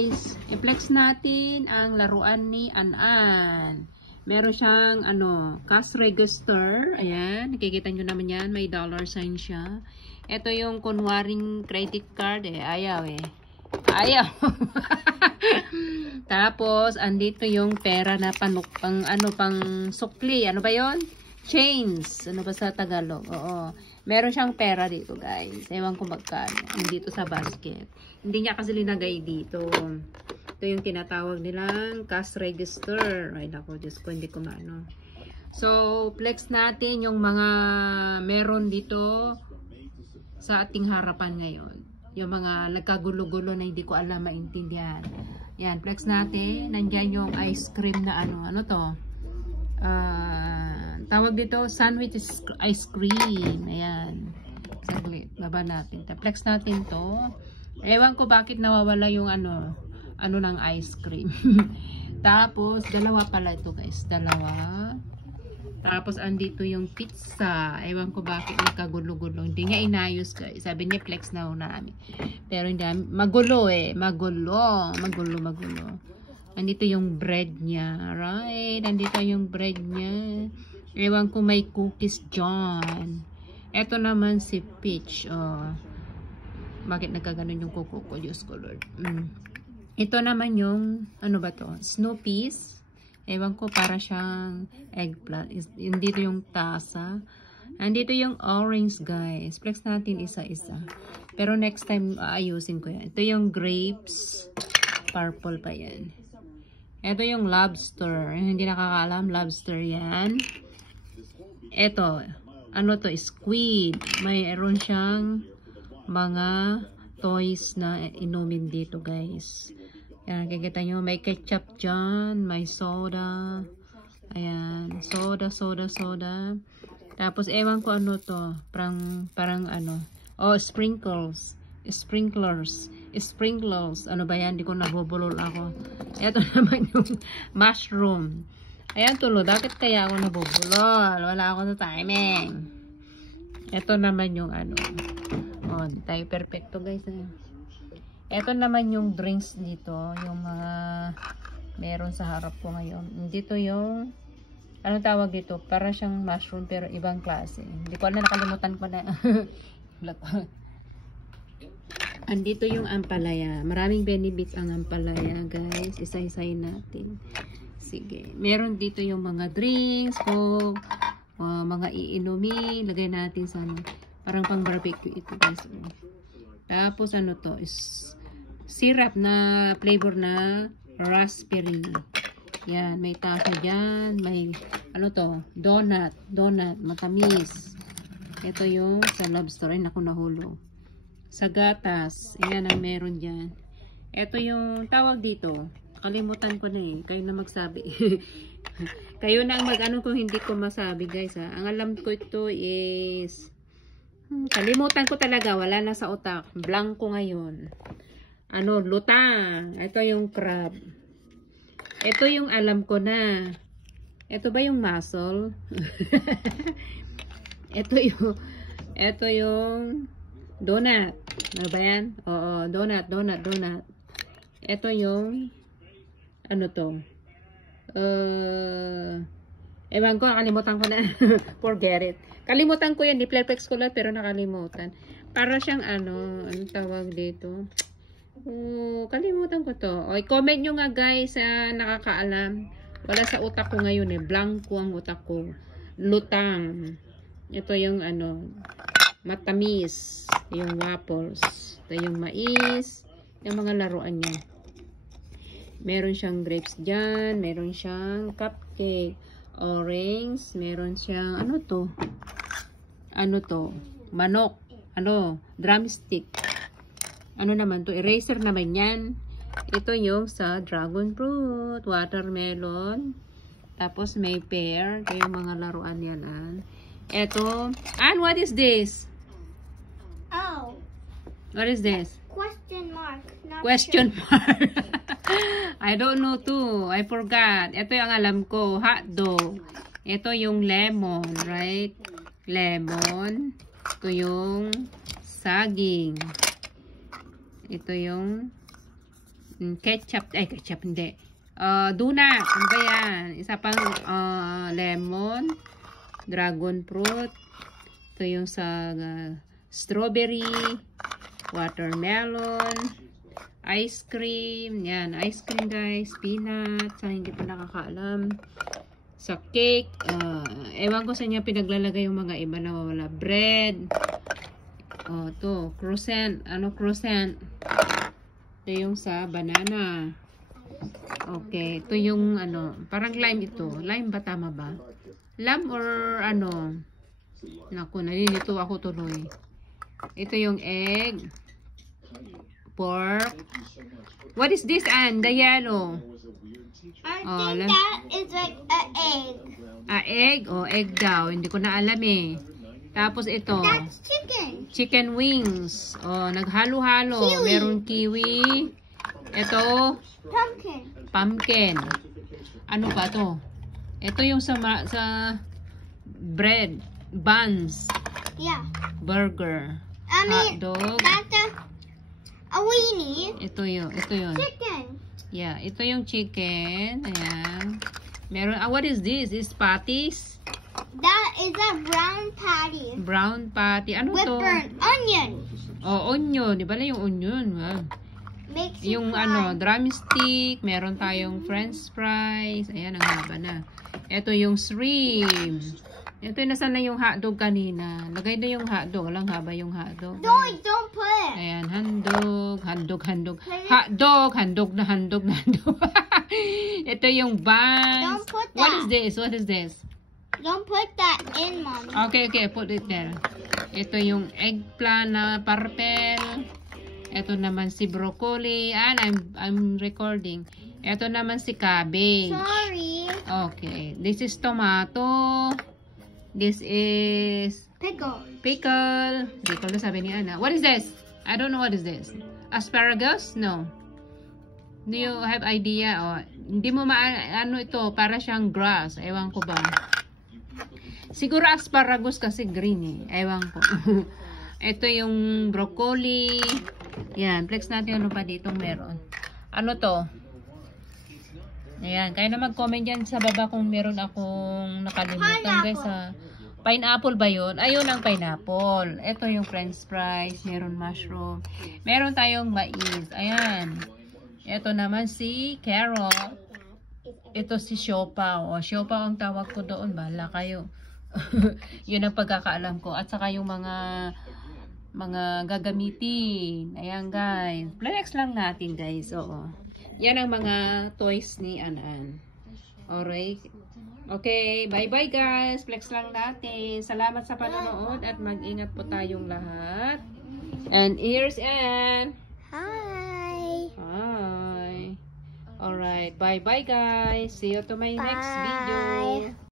guys, i-flex natin ang laruan ni An-An. Meron siyang cash register. Ayan, nakikita nyo naman yan, may dollar sign siya. Ito yung kunwaring credit card ayaw ayaw. Tapos andito yung pera na pang sukli, ano ba yon? Chains, ano ba sa Tagalog? Oo. Meron siyang pera dito, guys. Ewan ko magkano. Dito sa basket. Hindi niya kasi linagay dito. Ito yung tinatawag nilang cash register. Ay, naku, Diyos ko, hindi ko maano. So, flex natin yung mga meron dito sa ating harapan ngayon. Yung mga nagkagulo-gulo na hindi ko alam maintindihan. Yan, flex natin. Nandyan yung ice cream na ano to? Tawag dito, sandwich ice cream. Ayan. Saglit. Baba natin. Flex natin to. Ewan ko bakit nawawala yung ano ng ice cream. Tapos, dalawa pala ito guys. Dalawa. Tapos, andito yung pizza. Ewan ko bakit nagkagulo-gulo. Hindi niya inayos guys. Sabi niya flex na namin. Pero hindi. Magulo Magulo. Andito yung bread niya. Right? Andito yung bread niya. Ewan ko may cookies dyan. Ito naman si Peach. Bakit nagkaganon yung kuko ko? Diyos ko Lord. Ito naman yung, ano ba to? Snoopy's. Ewan ko para siyang eggplant. Dito yung tasa. Andito yung orange guys. Flex natin isa-isa. Pero next time aayusin ko yan. Ito yung grapes. Purple pa yan. Ito yung lobster. Hindi nakakaalam. Lobster yan. Ito. Ano to? Squid. Mayroon siyang mga toys na inumin dito guys. Yan. Kikita nyo. May ketchup dyan. May soda. Ayan. Soda. Tapos ewan ko ano to. Parang ano. Oh, sprinkles. Sprinklers. Ano ba yan? Hindi ko nabubulol ako. Ito naman yung mushroom. Ayan tulo. Bakit kaya ako nabubulol? Wala ako sa timing. Ito naman yung ano. Oh, di tayo perfecto guys. Ito naman yung drinks dito. Yung mga meron sa harap ko ngayon. Dito yung ano tawag dito? Para siyang mushroom pero ibang klase. Hindi ko alam. Nakalimutan ko na. Andito yung ampalaya. Maraming benefits ang ampalaya, guys. Isa-isayin natin. Sige. Meron dito yung mga drinks, mga iinumin. Lagay natin sa parang pang barbecue ito, guys. Tapos ano to? Is syrup na flavor na raspberry. Yan. May taso dyan. May ano to? Donut. Matamis. Ito yung sa lobster. Ay, naku, nahulog. Sa gatas. Ayan ang meron dyan. Ito yung tawag dito. Kalimutan ko na Kayo na magsabi. Kayo na ang mag-ano kung hindi ko masabi guys ha. Ang alam ko ito is kalimutan ko talaga. Wala na sa utak. Blanco ngayon. Ano? Lutang. Ito yung crab. Ito yung alam ko na. Ito ba yung mussel? Ito yung donut. Ano ba yan? Oo, donut. Ito yung ano to? Ewan ko, nakalimutan ko na. Forget it. Kalimutan ko yan. Di-flex ko lang pero nakalimutan. Para siyang ano, anong tawag dito? Kalimutan ko to. O, comment nyo nga guys nakakaalam. Wala sa utak ko ngayon Blanco ang utak ko. Lutang. Ito yung ano, matamis. Yung waffles. Ito yung mais. Yung mga laruan niya. Meron siyang grapes dyan. Meron siyang cupcake. Orange. Meron siyang, ano to? Manok. Drumstick. Ano naman to? Eraser naman yan. Ito yung sa dragon fruit. Watermelon. Tapos may pear. Ito yung mga laruan yan. Ito. And what is this? Oh. What is this? Question mark. Question mark. I don't know too. I forgot. Ito yung alam ko. Hotdog. Ito yung lemon. Right? Lemon. Ito yung saging. Ito yung Ketchup. Ay, ketchup hindi. Donut. Ano ba yan? Isa pang lemon. Dragon fruit. Ito yung sa strawberry. Watermelon. Ice cream. Yan. Ice cream guys. Peanut. Sa hindi pa nakakaalam. Sa cake. Ewan ko sa inyo pinaglalagay yung mga iba na wala. Bread. To croissant. Ano croissant? Ito yung sa banana. Okay. Ito yung ano. Parang lime ito. Lime ba? Tama ba? Lime or ano? Naku, nalilito ako tuloy. Ito yung egg. Pork. What is this, Ann? The yellow. I think that is like an egg. Egg? Egg daw. Hindi ko na alam eh. Tapos ito. That's chicken. Chicken wings. Naghalo-halo. Kiwi. Meron kiwi. Ito. Pumpkin. Pumpkin. Ano pa to? Ito yung sa bread. Buns. Yeah. Burger. I mean, hotdog. that's a weenie. Ito yun. Chicken. Yeah, ito yung chicken. Ayan. Meron, what is this? Is patties? That is a brown patty. Brown patty. Ano With to? burnt onion. Onion. Di ba na yung onion? Wow. Makes you Yung cry. drumstick. Meron tayong french fries. Ayan, ang haba na. Ito yung shrimp. Ito yung nasan na yung hotdog kanina. Lagay na yung hotdog. Walang haba yung hotdog. Don't put it. Ayan, handog. Handog na handog. Ito yung buns. Don't put that. What is this? Don't put that in, Mommy. Okay, put it there. Ito yung eggplant na purple. Ito naman si broccoli. I'm recording. Ito naman si cabbage. Sorry. Okay, this is tomato. This is Pickle. pickle. Pickle na sabi ni Ana. What is this? I don't know what is this. Asparagus? No. Do you have idea? Hindi mo ano ito. Para siyang grass. Ewan ko ba. Siguro asparagus kasi green eh. Ewan ko. Ito yung broccoli. Yan. Flex natin ano pa ditong meron. Ano to? Ayan. Kaya na mag-comment dyan sa baba kung meron akong nakalimutan. Guys, pineapple ba yun? Ayun ang pineapple. Ito yung french fries. Meron mushroom. Meron tayong mais. Ayan. Ito naman si carrot. Ito si siopaw. Siopaw ang tawag ko doon. Bahala kayo. Yun ang pagkakaalam ko. At saka yung mga gagamitin. Ayan guys. Flex lang natin guys. Oo. Yan ang mga toys ni Anan. Alright. Okay. Bye-bye guys. Flex lang natin. Salamat sa panonood at mag-ingat po tayong lahat. And here's Ann. Hi. Hi. Alright. Bye-bye guys. See you to my next video.